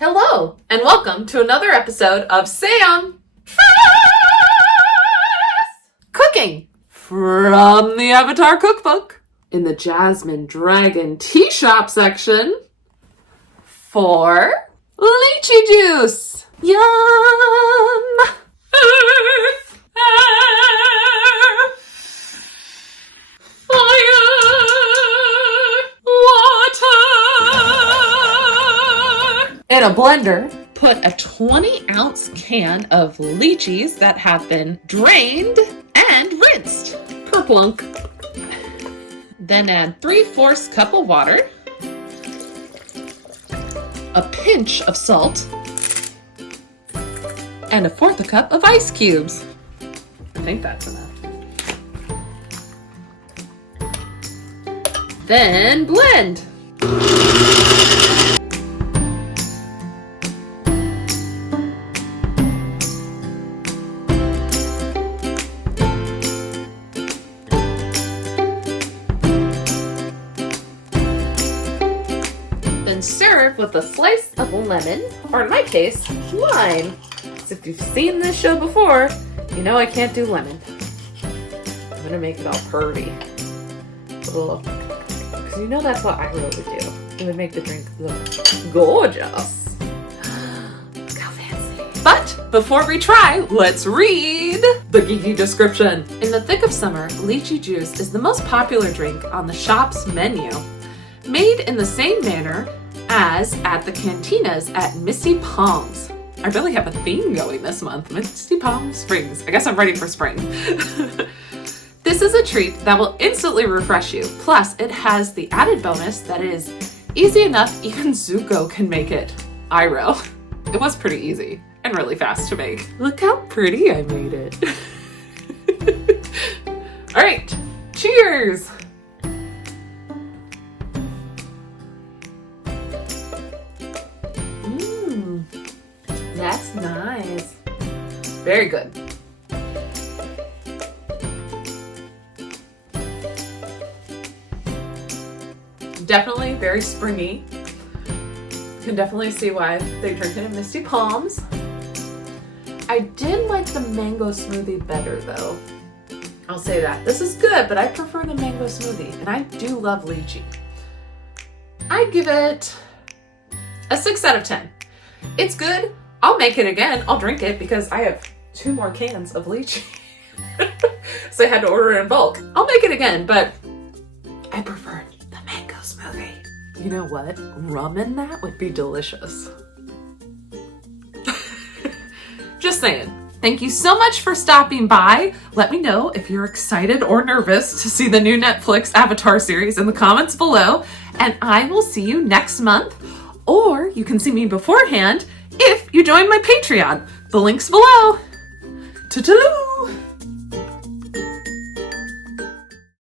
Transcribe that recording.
Hello, and welcome to another episode of Sam Cooking from the Avatar Cookbook in the Jasmine Dragon Tea Shop section for Lychee Juice. Yum! Earth, air, fire, water. In a blender, put a 20-ounce can of lychees that have been drained and rinsed. Kerplunk. Then add 3/4 cup of water, a pinch of salt, and 1/4 cup of ice cubes. I think that's enough. Then blend. Then serve with a slice of lemon, or in my case, lime. So if you've seen this show before, you know I can't do lemon. I'm gonna make it all purty. Because you know that's what I would do. It would make the drink look gorgeous. Look how fancy. But before we try, let's read the geeky description. In the thick of summer, lychee juice is the most popular drink on the shop's menu. Made in the same manner as at the cantinas at Misty Palms. I really have a theme going this month. Misty Palm Springs. I guess I'm ready for spring. This is a treat that will instantly refresh you. Plus, it has the added bonus that is easy enough even Zuko can make it. Iro. It was pretty easy and really fast to make. Look how pretty I made it. All right, cheers. That's nice. Very good. Definitely very springy. Can definitely see why they drink it in Misty Palms. I did like the mango smoothie better though. I'll say that. This is good, but I prefer the mango smoothie, and I do love lychee. I give it a 6 out of 10. It's good. I'll make it again. I'll drink it because I have 2 more cans of lychee. So I had to order it in bulk. I'll make it again, but I prefer the mango smoothie. You know what? Rum in that would be delicious. Just saying. Thank you so much for stopping by. Let me know if you're excited or nervous to see the new Netflix Avatar series in the comments below, and I will see you next month. Or you can see me beforehand if you join my Patreon. The link's below. Toodaloo!